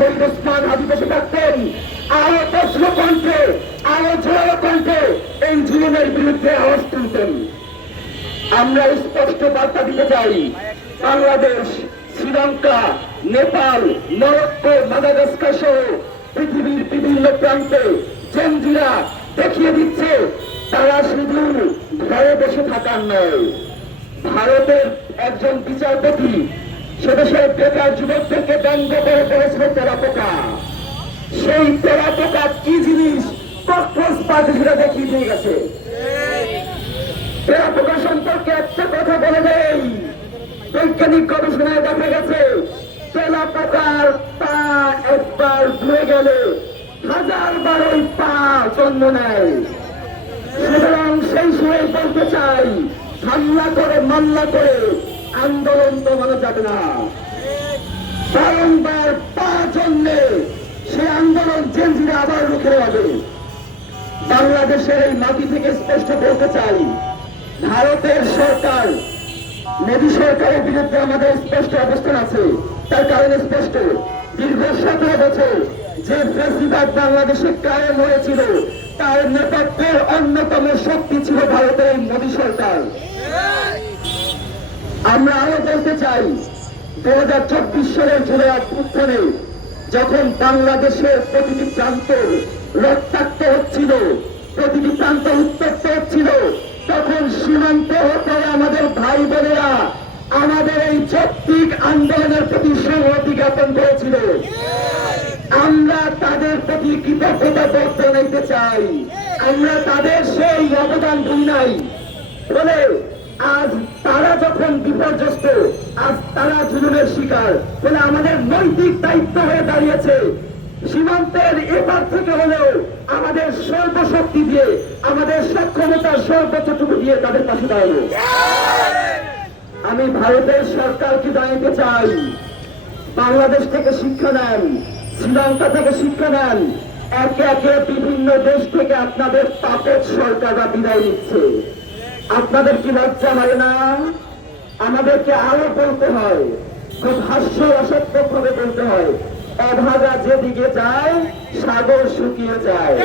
শহীদ ওসমান হাদি বসে থাকতেন, আরো প্রশ্ন কণ্ঠে, আরো জোরালো কণ্ঠে এই জুলুমের বিরুদ্ধে আওয়াজ তুলতেন। আমরা স্পষ্ট বার্তা দিতে চাই, বাংলাদেশ, শ্রীলঙ্কা, নেপাল, মরক্কো, মাদাগাস্কার সহ পৃথিবীর বিভিন্ন প্রান্তে জেনজিরা দেখিয়ে দিচ্ছে তারা শুধু ঘরে বসে থাকার নয়। ভারতের একজন বিচারপতি সে দেশের বেকার যুবকদেরকে ব্যঙ্গ করে বলেছিল তেলাপোকা। সেই তেলাপোকা কি জিনিস কক্সবাজার পার্টি সেটা দেখিয়ে দিয়ে গেছে। তেলাপোকা সম্পর্কে একটা কথা বলে দেই, বৈজ্ঞানিক গবেষণায় দেখা গেছে তেলাপোকার পা একবার ধুয়ে গেলে 1000 বার ওই পা জন্ম নেয়। সুতরাং সেই সময় বলতে চাই, হামলা করে মামলা করে আন্দোলন দমানো যাবে না। বারংবার পা জন্মে সে আন্দোলন জেনজিরা আবার রুখে হবে। বাংলাদেশের এই মাটি থেকে স্পষ্ট বলতে চাই, ভারতের সরকার, মোদী সরকারের বিরুদ্ধে আমাদের স্পষ্ট অবস্থান আছে। তার কারণ স্পষ্ট, দীর্ঘ 17 বছর যে ফ্যাসিবাদ বাংলাদেশে কায়েম হয়েছিল তার নেতৃত্বের অন্যতম শক্তি ছিল ভারতের মোদী সরকার। আমরা আরো বলতে চাই, 2024 সালের জুলাই অভ্যুত্থানে যখন বাংলাদেশের প্রতিটি প্রান্ত রক্তাক্ত হচ্ছিল, প্রতিটি প্রান্ত উত্তপ্ত হচ্ছিল, তখন সীমান্ত হতে আমাদের ভাই বোনেরা আমাদের এই যৌক্তিক আন্দোলনের প্রতি সংহতি জ্ঞাপন করেছিল। আমরা তাদের প্রতি কৃতজ্ঞতা বোধ জানাইতে চাই। আমরা তাদের সেই অবদান ভুলি নাই বলে আজ তারা যখন বিপর্যস্ত, আজ তারা জুলুমের শিকার বলে আমাদের নৈতিক দায়িত্ব হয়ে দাঁড়িয়েছে সীমান্তের এপার থেকে হলেও আমাদের সর্বশক্তি দিয়ে, আমাদের সক্ষমতার সর্বোচ্চটুকু দিয়ে তাদের পাশে দাঁড়ানো। আমি ভারতের সরকারকে জানাতে চাই, বাংলাদেশ থেকে শিক্ষা নেন, শ্রীলঙ্কা থেকে শিক্ষা নেন। একে একে বিভিন্ন দেশ থেকে আপনাদের পাপের সরকাররা বিদায় নিচ্ছে। আপনাদের কি লজ্জা লাগে না? আমাদেরকে আরো বলতে হয়, খুব হাস্যরসাত্মক ভাবে বলতে হয়, অভাগা যেদিকে যায় সাগর শুকিয়ে যায়।